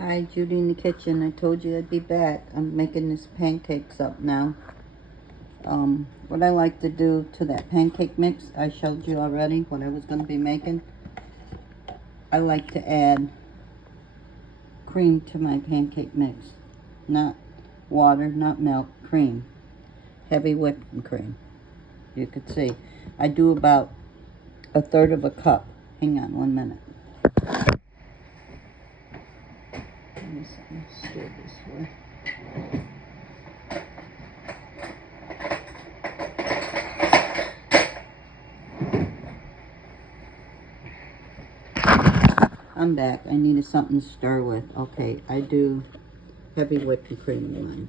Hi, Judy in the kitchen. I told you I'd be back. I'm making this pancakes up now. What I like to do to that pancake mix, I showed you already what I was going to be making. I like to add cream to my pancake mix. Not water, not milk, cream. Heavy whipping cream. You could see. I do about 1/3 of a cup. Hang on 1 minute. Let's do it this way. I'm back. I needed something to stir with. Okay, I do heavy whipping cream in mine.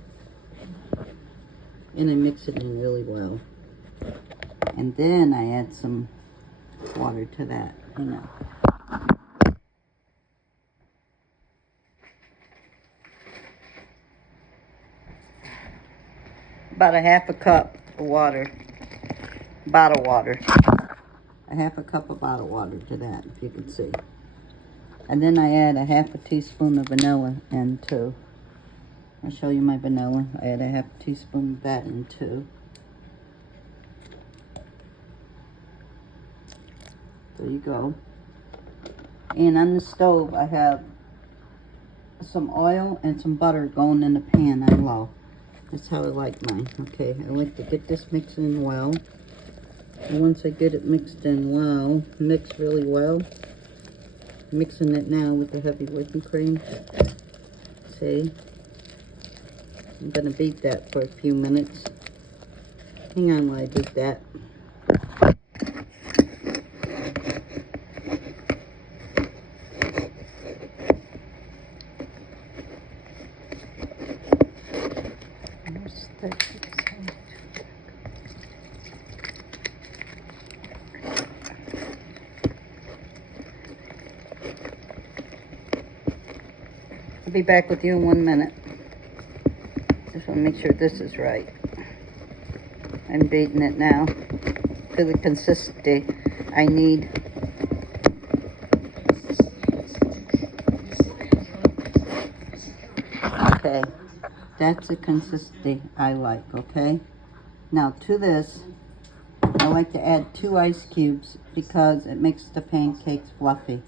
And I mix it in really well. And then I add some water to that. Hang on. About 1/2 cup of water. Bottled water. 1/2 cup of bottled water to that, if you can see. And then I add 1/2 teaspoon of vanilla in too. I'll show you my vanilla. I add 1/2 teaspoon of that in too. There you go. And on the stove, I have some oil and some butter going in the pan on low. That's how I like mine. Okay, I like to get this mixed in well. And once I get it mixed in well, mixed really well, mixing it now with the heavy whipping cream. See? I'm going to beat that for a few minutes. Hang on while I do that. I'll be back with you in 1 minute. Just want to make sure this is right. I'm beating it now to the consistency I need. Okay, that's the consistency I like, okay? Now to this, I like to add 2 ice cubes because it makes the pancakes fluffy.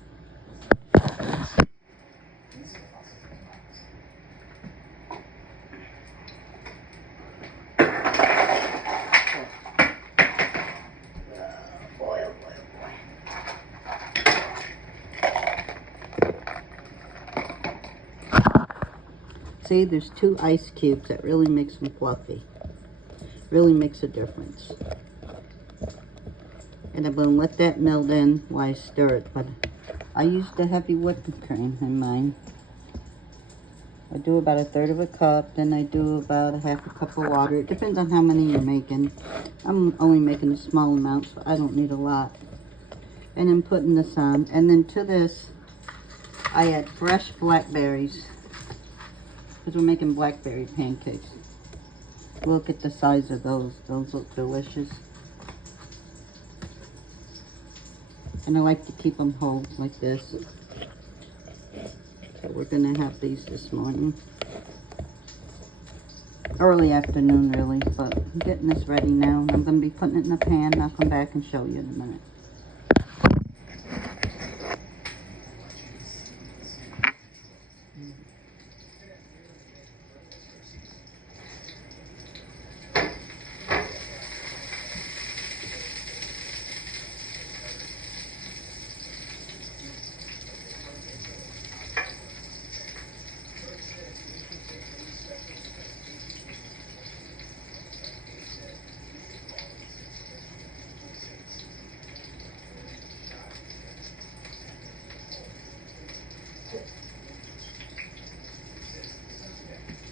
See, there's 2 ice cubes that really makes them fluffy. Really makes a difference. And I'm going to let that melt in while I stir it. But I use the heavy whipping cream in mine. I do about 1/3 of a cup. Then I do about 1/2 cup of water. It depends on how many you're making. I'm only making a small amount, so I don't need a lot. And then putting this on. And then to this, I add fresh blackberries. Because we're making blackberry pancakes. Look at the size of those. Those look delicious. And I like to keep them whole like this. So we're going to have these this morning. Early afternoon, really. But I'm getting this ready now. I'm going to be putting it in a pan. I'll come back and show you in a minute.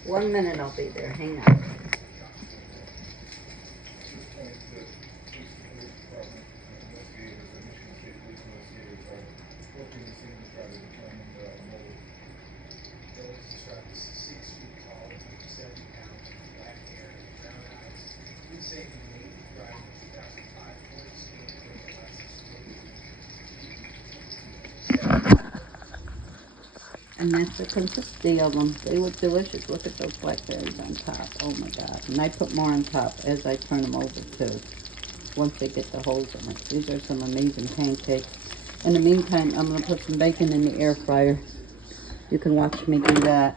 One minute, I'll be there. Hang on. And that's the consistency of them. They look delicious. Look at those blackberries on top. Oh my God. And I put more on top as I turn them over too, once they get the holes in it. These are some amazing pancakes. In the meantime, I'm going to put some bacon in the air fryer. You can watch me do that.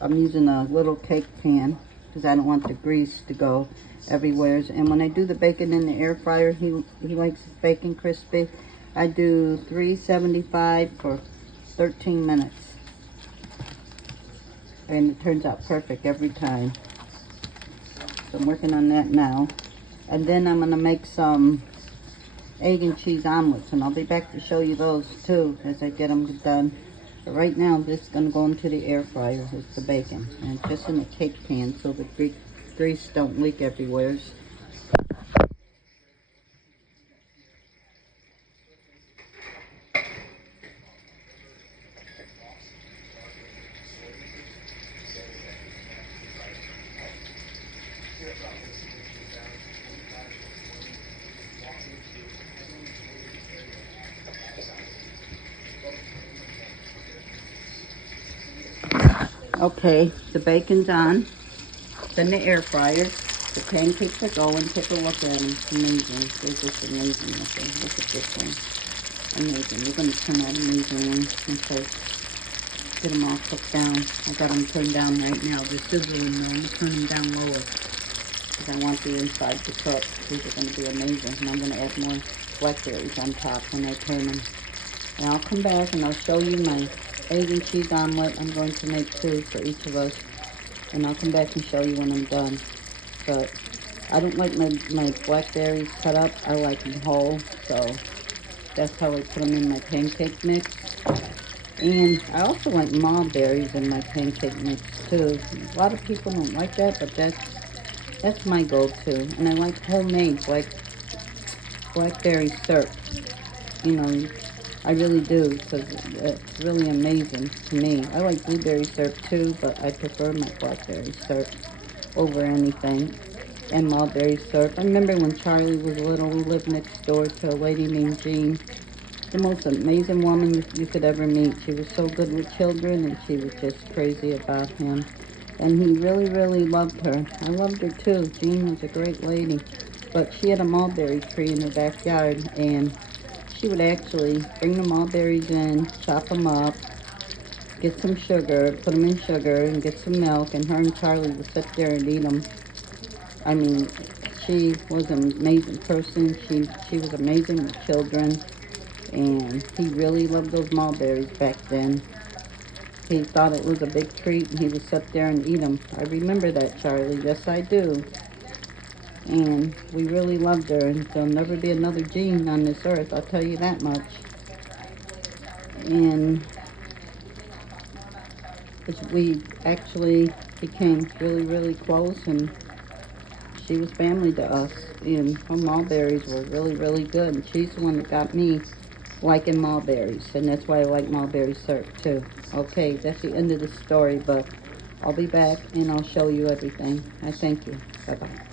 I'm using a little cake pan because I don't want the grease to go everywhere. And when I do the bacon in the air fryer, he likes his bacon crispy. I do 375 for 13 minutes. And it turns out perfect every time. So I'm working on that now. And then I'm going to make some egg and cheese omelets. And I'll be back to show you those too as I get them done. But right now, this is going to go into the air fryer with the bacon. And it's just in a cake pan so the grease don't leak everywhere. Okay, the bacon's on. It's in the air fryer. The pancakes are going. Take a look at them. It's amazing. They're just amazing looking. Look at this one. Amazing. They're going to turn out amazing. Okay, get them all cooked down. I got them turned down right now. They're sizzling now. I'm turning down lower because I want the inside to cook. These are going to be amazing. And I'm going to add more blackberries on top when I turn them. And I'll come back and I'll show you my egg and cheese omelet I'm going to make too for each of us. And I'll come back and show you when I'm done. But I don't like my blackberries cut up. I like them whole. So that's how I put them in my pancake mix. And I also like mulberries in my pancake mix too. A lot of people don't like that, but that's my go-to. And I like homemade, like blackberry syrup. You know, I really do, because it's really amazing to me. I like blueberry syrup too, but I prefer my blackberry syrup over anything. And mulberry syrup. I remember when Charlie was little, we lived next door to a lady named Jean. The most amazing woman you could ever meet. She was so good with children, and she was just crazy about him. And he really, really loved her. I loved her too. Jean was a great lady. But she had a mulberry tree in her backyard, and she would actually bring the mulberries in, chop them up, get some sugar, put them in sugar, and get some milk, and her and Charlie would sit there and eat them. I mean, she was an amazing person. She was amazing with children, and he really loved those mulberries back then. He thought it was a big treat, and he would sit there and eat them. I remember that, Charlie. Yes, I do. And we really loved her, and there'll never be another Jean on this earth, I'll tell you that much. And we actually became really, really close, and she was family to us. And her mulberries were really, really good, and she's the one that got me liking mulberries, and that's why I like mulberry syrup too. Okay, that's the end of the story, but I'll be back and I'll show you everything. I thank you. Bye-bye.